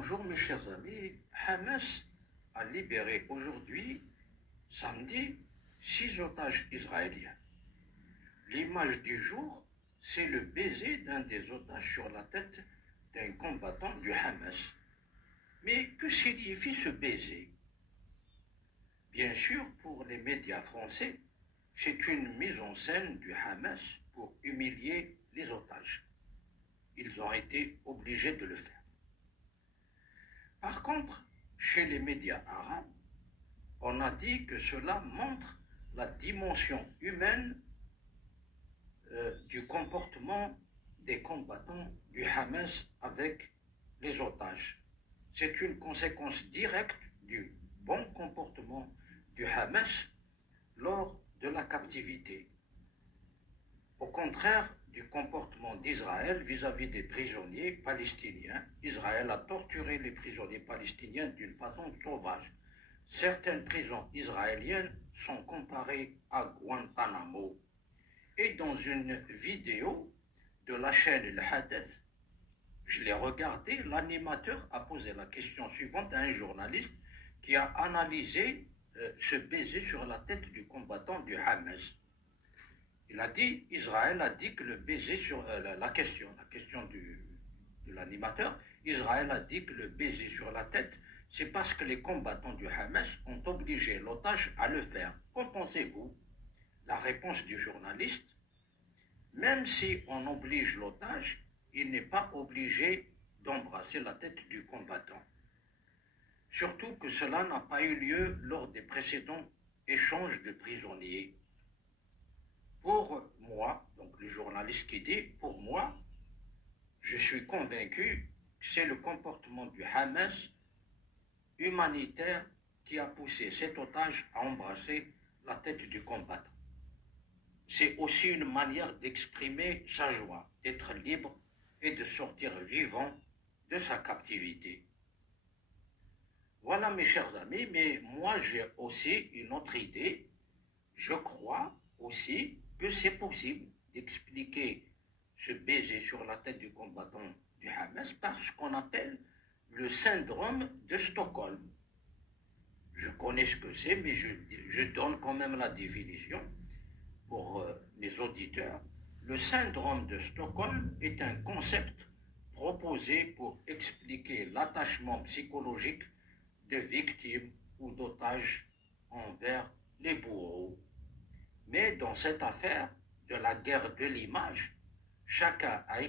Bonjour mes chers amis, Hamas a libéré aujourd'hui, samedi, 6 otages israéliens. L'image du jour, c'est le baiser d'un des otages sur la tête d'un combattant du Hamas. Mais que signifie ce baiser? Bien sûr, pour les médias français, c'est une mise en scène du Hamas pour humilier les otages. Ils ont été obligés de le faire. Par contre, chez les médias arabes, on a dit que cela montre la dimension humaine du comportement des combattants du Hamas avec les otages. C'est une conséquence directe du bon comportement du Hamas lors de la captivité. Au contraire du comportement d'Israël vis-à-vis des prisonniers palestiniens, Israël a torturé les prisonniers palestiniens d'une façon sauvage. Certaines prisons israéliennes sont comparées à Guantanamo. Et dans une vidéo de la chaîne El Hadith, je l'ai regardé, l'animateur a posé la question suivante à un journaliste qui a analysé ce baiser sur la tête du combattant du Hamas. Il a dit, Israël a dit que le baiser sur la question de l'animateur, Israël a dit que le baiser sur la tête, c'est parce que les combattants du Hamas ont obligé l'otage à le faire. Qu'en pensez-vous? La réponse du journaliste, même si on oblige l'otage, il n'est pas obligé d'embrasser la tête du combattant. Surtout que cela n'a pas eu lieu lors des précédents échanges de prisonniers. Pour moi, donc le journaliste qui dit, pour moi, je suis convaincu que c'est le comportement du Hamas humanitaire qui a poussé cet otage à embrasser la tête du combattant. C'est aussi une manière d'exprimer sa joie, d'être libre et de sortir vivant de sa captivité. Voilà mes chers amis, mais moi j'ai aussi une autre idée. Je crois aussi que c'est possible d'expliquer ce baiser sur la tête du combattant du Hamas par ce qu'on appelle le syndrome de Stockholm. Je connais ce que c'est, mais je donne quand même la définition pour mes auditeurs. Le syndrome de Stockholm est un concept proposé pour expliquer l'attachement psychologique de victimes ou d'otages envers les bourreaux. Mais dans cette affaire de la guerre de l'image, chacun a